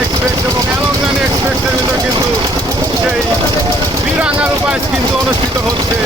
Express এবং অ্যালংরানি এক্সপ্রেসের ভিতর কিন্তু সেই বিরাঙ্গার উপায় কিন্তু অনুষ্ঠিত হচ্ছে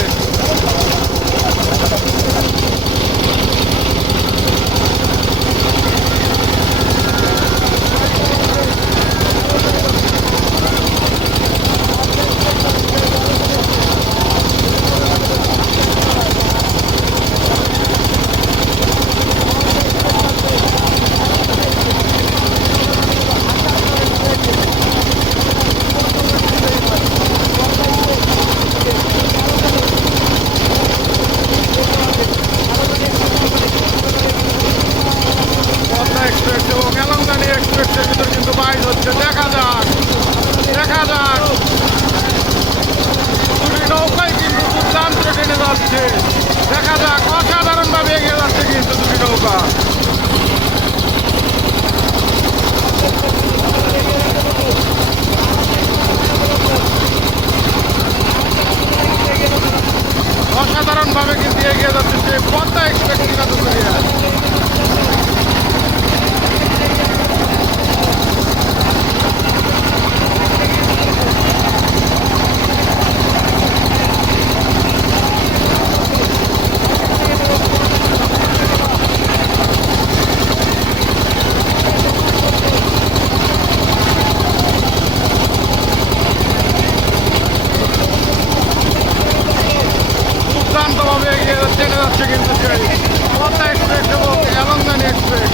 পদ্মা এক্সপ্রেস এবং এলংদানি এক্সপ্রেসের ভিতর কিন্তু বাইর হচ্ছে, দেখা যাক দেখা যাক। দুটি নৌকায় কিন্তু দুর্দান্ত টেনে যাচ্ছে। দেখা যাক, অসাধারণভাবে এগিয়ে যাচ্ছে কিন্তু দুটি নৌকা অসাধারণভাবে কিন্তু এগিয়ে যাচ্ছে সে পদ্মা এক্সপ্রেস কিনা দুপুরিয়া দুর্দান্তভাবে এগিয়ে যাচ্ছে টেনে যাচ্ছে কিন্তু সেই পদ্মা এক্সপ্রেস এবং এলংদানি এক্সপ্রেস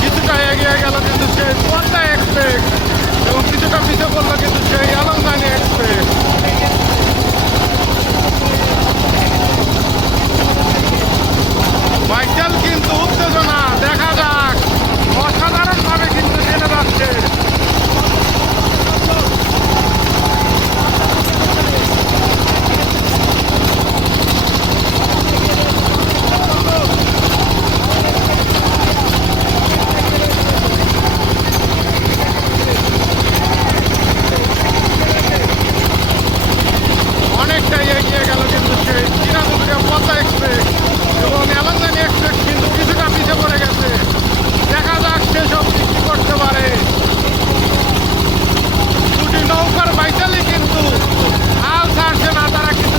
কিছুটা এগিয়ে গেল কিন্তু সেই পদ্মা এক্সপ্রেস এবং কিছুটা পিছিয়ে পড়ল কিন্তু সেই এলংদানি এক্সপ্রেস ভাইটাল কিন্তু উত্তেজনা দেখা যাক অসাধারণভাবে কিন্তু জেনে যাচ্ছে অনেকটাই কিন্তু কিছুটা পিছিয়ে পড়ে গেছে দেখা যাক কি কি করতে পারে দুটি নৌকার বাইচালি কিন্তু হাল ছাড়ছে না, তারা কিন্তু